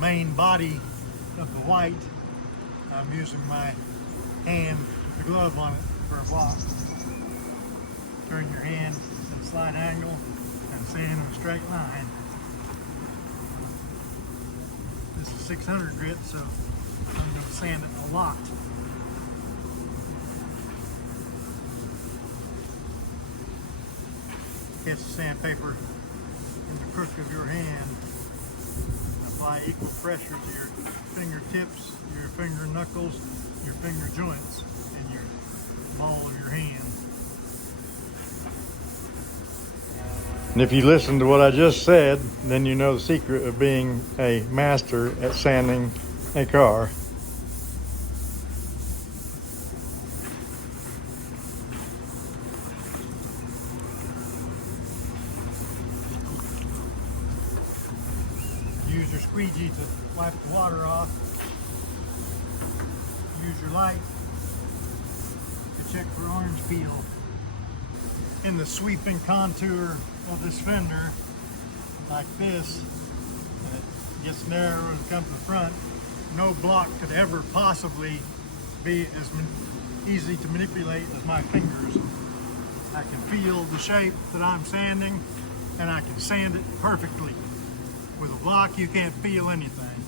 main body of the white. I'm using my hand with the glove on it for a block. Turn your hand at a slight angle and sand in a straight line. This is 600 grit, so I'm going to sand it a lot. Catch the sandpaper in the crook of your hand. Apply equal pressure to your fingertips, your finger knuckles, your finger joints, and your ball of your hand. And if you listen to what I just said, then you know the secret of being a master at sanding a car. Use your squeegee to wipe the water off. Use your light to check for orange peel. In the sweeping contour of this fender, like this, and it gets narrow and comes to the front, no block could ever possibly be as easy to manipulate as my fingers. I can feel the shape that I'm sanding, and I can sand it perfectly. With a block, you can't feel anything.